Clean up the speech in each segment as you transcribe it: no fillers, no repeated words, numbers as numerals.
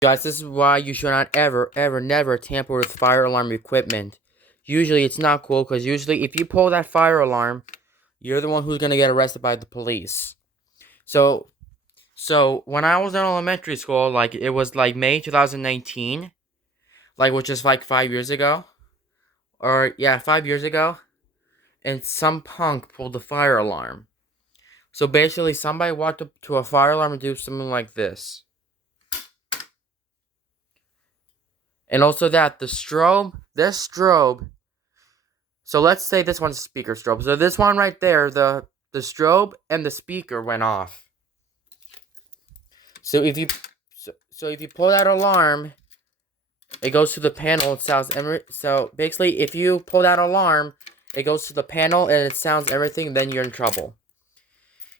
Guys, this is why you should not ever, ever, never tamper with fire alarm equipment. Usually, it's not cool, because usually, if you pull that fire alarm, you're the one who's gonna get arrested by the police. So, when I was in elementary school, like, it was, like, May 2019, like, which is, like, 5 years ago. Or, yeah, 5 years ago. And some punk pulled the fire alarm. So, basically, somebody walked up to a fire alarm and do something like this. And also this strobe. So let's say this one's a speaker strobe. So this one right there, the strobe and the speaker went off. So if you pull that alarm, it goes to the panel. It sounds so basically, if you pull that alarm, it goes to the panel and it sounds everything. Then you're in trouble.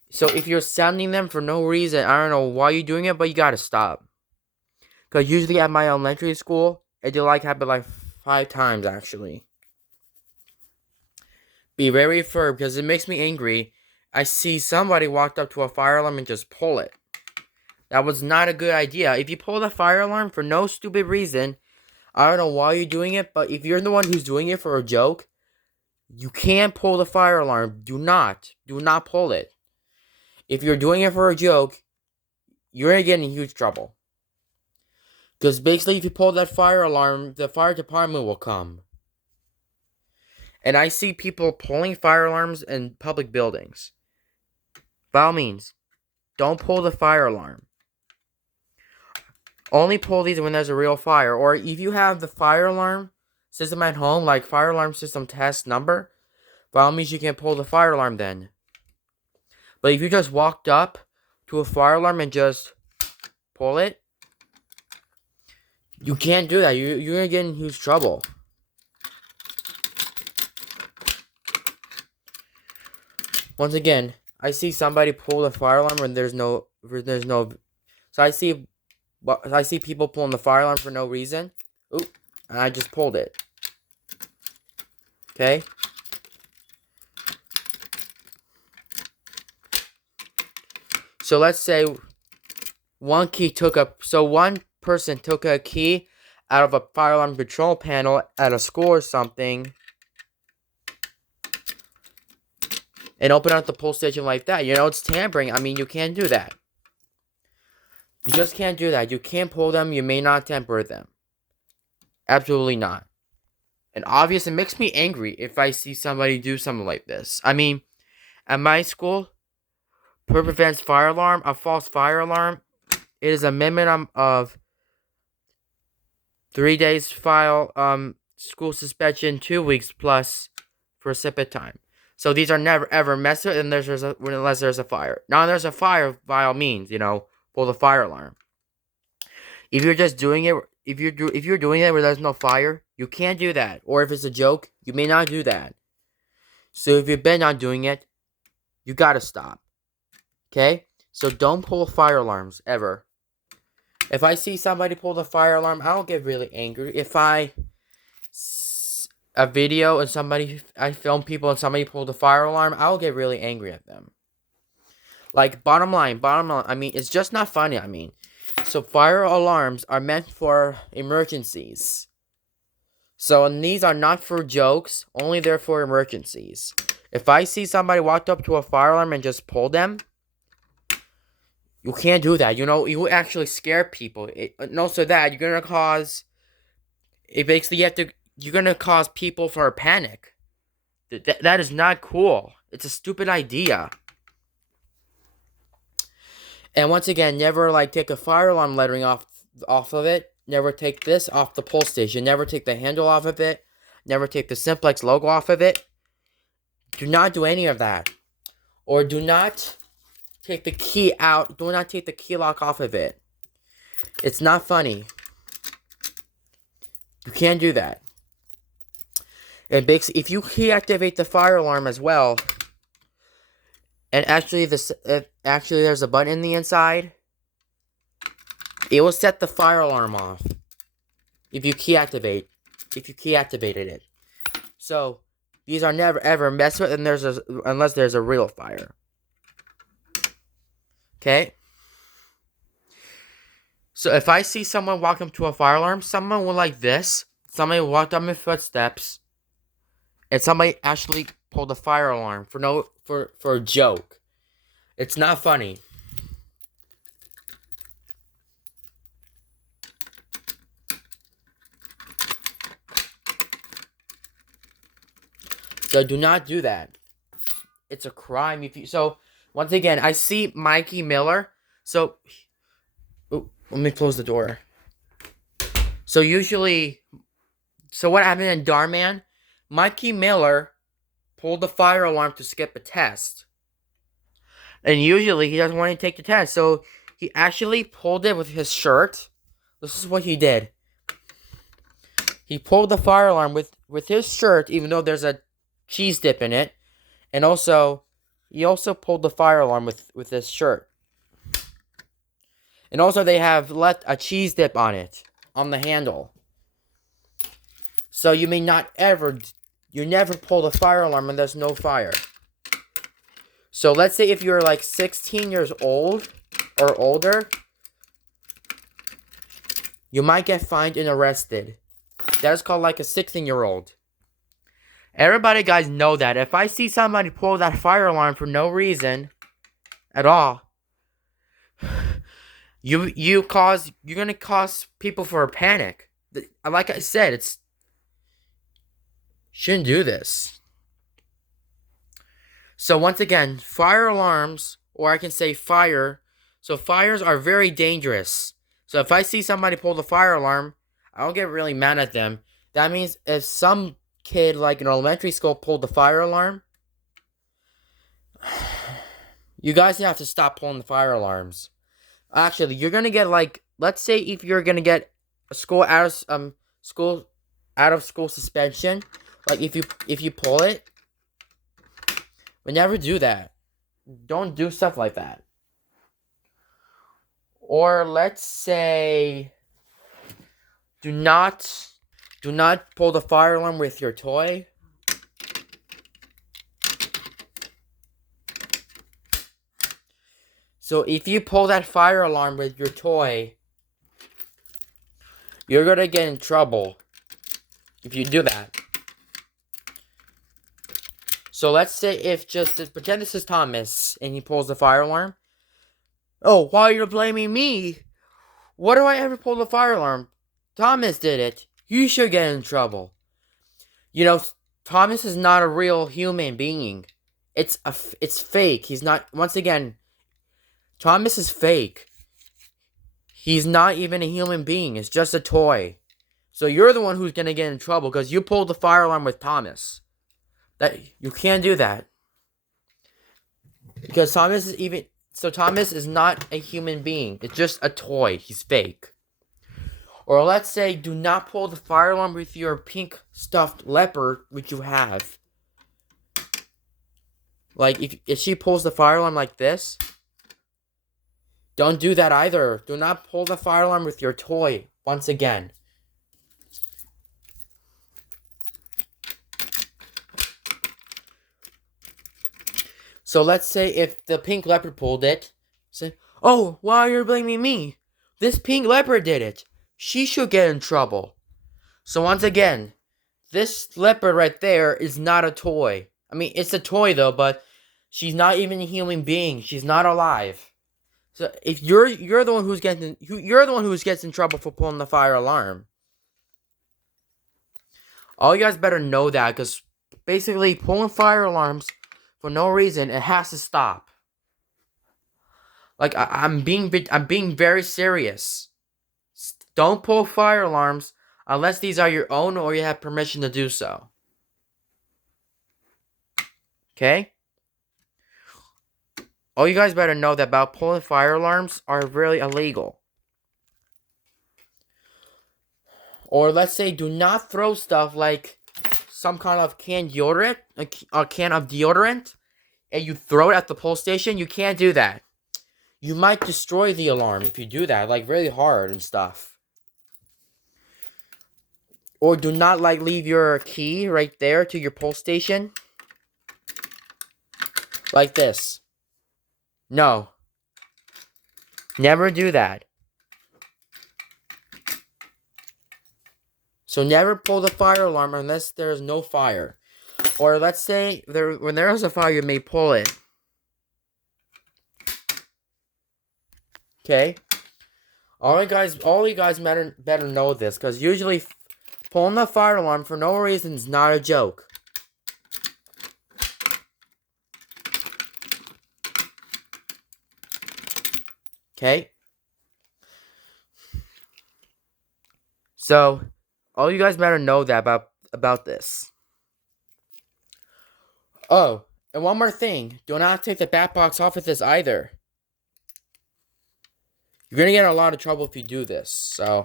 So if you're sounding them for no reason, I don't know why you're doing it, but you gotta stop. Cause usually at my elementary school, it did happen like 5 times actually. Be very firm because it makes me angry. I see somebody walked up to a fire alarm and just pull it. That was not a good idea. If you pull the fire alarm for no stupid reason, I don't know why you're doing it, but if you're the one who's doing it for a joke, you can't pull the fire alarm. Do not pull it. If you're doing it for a joke, you're gonna get in huge trouble. Because basically, if you pull that fire alarm, the fire department will come. And I see people pulling fire alarms in public buildings. By all means, don't pull the fire alarm. Only pull these when there's a real fire. Or if you have the fire alarm system at home, like fire alarm system test number, by all means you can pull the fire alarm then. But if you just walked up to a fire alarm and just pull it, you can't do that. You're going to get in huge trouble. Once again, I see somebody pull the fire alarm when there's no. So I see people pulling the fire alarm for no reason. Oop, and I just pulled it. Okay? So let's say one person took a key out of a fire alarm control panel at a school or something and open up the pull station like that. You know, it's tampering. I mean, you can't do that. You just can't do that. You can't pull them. You may not tamper them. Absolutely not. And obviously, it makes me angry if I see somebody do something like this. I mean, at my school, per prevents fire alarm, a false fire alarm, it is a minimum of 3 days school suspension, 2 weeks plus for recipient time. So these are never ever messed with unless there's a fire. Now there's a fire, by all means, pull the fire alarm. If you're just doing it, if you're doing it where there's no fire, you can't do that. Or if it's a joke, you may not do that. So if you've been not doing it, you gotta stop. Okay? So don't pull fire alarms ever. If I see somebody pull the fire alarm, I'll get really angry. If a video and I film people and somebody pulled the fire alarm, I'll get really angry at them. Like, bottom line, I mean, it's just not funny, I mean. So fire alarms are meant for emergencies. So, and these are not for jokes, only they're for emergencies. If I see somebody walked up to a fire alarm and just pulled them, you can't do that. You actually scare people. And also that, you're gonna cause. It basically you're gonna cause people for a panic. That is not cool. It's a stupid idea. And once again, never take a fire alarm lettering off of it. Never take this off the pull station. Never take the handle off of it. Never take the Simplex logo off of it. Do not do any of that. Or do not take the key out. Do not take the key lock off of it. It's not funny. You can't do that. And basically, if you key activate the fire alarm as well, and actually there's a button in the inside, it will set the fire alarm off if you key activated it. So these are never ever messed with unless there's a real fire. Okay? So if I see someone walk up to a fire alarm, someone will like this. Somebody walked up my footsteps, and somebody actually pulled the fire alarm for a joke. It's not funny. So do not do that. It's a crime if you. So once again, I see Mikey Miller. So, let me close the door. So what happened in Darman? Mikey Miller pulled the fire alarm to skip a test. And usually he doesn't want to take the test. So he actually pulled it with his shirt. This is what he did. He pulled the fire alarm with his shirt, even though there's a cheese dip in it. And he also pulled the fire alarm with his shirt. And also they have left a cheese dip on it, on the handle. So you never pull the fire alarm when there's no fire. So let's say if you're like 16 years old or older, you might get fined and arrested. That's called like a 16-year-old. Everybody guys know that. If I see somebody pull that fire alarm for no reason at all, you're gonna cause people for a panic. Like I said, shouldn't do this. So once again, fire alarms, or I can say fire. So fires are very dangerous. So if I see somebody pull the fire alarm, I don't get really mad at them. That means if some kid like in elementary school pulled the fire alarm, you guys have to stop pulling the fire alarms. Actually, you're gonna get like, let's say if you're gonna get a school out of school suspension, like if you pull it, but never do that. Don't do stuff like that. Or let's say, do not pull the fire alarm with your toy. So if you pull that fire alarm with your toy, you're gonna get in trouble if you do that. So let's say pretend this is Thomas and he pulls the fire alarm. Oh, why are you blaming me? What do I ever pull the fire alarm? Thomas did it. You should get in trouble. You know, Thomas is not a real human being. It's fake. He's not. Once again, Thomas is fake. He's not even a human being. It's just a toy. So you're the one who's gonna get in trouble because you pulled the fire alarm with Thomas. That you can't do that. Because Thomas is not a human being. It's just a toy. He's fake. Or let's say, do not pull the fire alarm with your pink stuffed leopard, which you have. Like, if she pulls the fire alarm like this, don't do that either. Do not pull the fire alarm with your toy, once again. So let's say if the pink leopard pulled it, say, oh, why are you blaming me? This pink leopard did it. She should get in trouble. So once again, this leopard right there is not a toy. I mean, it's a toy though, but she's not even a human being. She's not alive. So if you're the one who gets in trouble for pulling the fire alarm. All you guys better know that, because basically pulling fire alarms for no reason, it has to stop. Like I'm being very serious. Don't pull fire alarms unless these are your own or you have permission to do so. Okay? All you guys better know that about pulling fire alarms are really illegal. Or let's say do not throw stuff like some kind of canned deodorant, a can of deodorant, and you throw it at the police station. You can't do that. You might destroy the alarm if you do that, like really hard and stuff. Or do not leave your key right there to your police station. Like this. No. Never do that. So never pull the fire alarm unless there is no fire. Or let's say when there is a fire, you may pull it. Okay? All you guys better know this, because usually pulling the fire alarm for no reason is not a joke. Okay? So, all you guys better know that about this. Oh, and one more thing. Do not take the bat box off of this either. You're gonna get in a lot of trouble if you do this, so...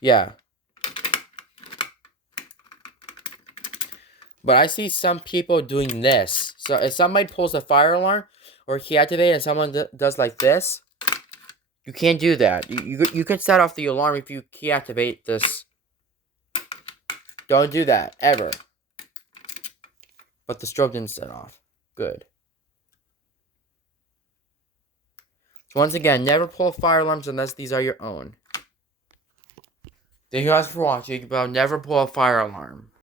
yeah. But I see some people doing this. So if somebody pulls the fire alarm or key activate and someone does like this, you can't do that. You can set off the alarm if you key activate this. Don't do that, ever. But the strobe didn't set off. Good. So once again, never pull fire alarms unless these are your own. Thank you guys for watching, but never pull a fire alarm.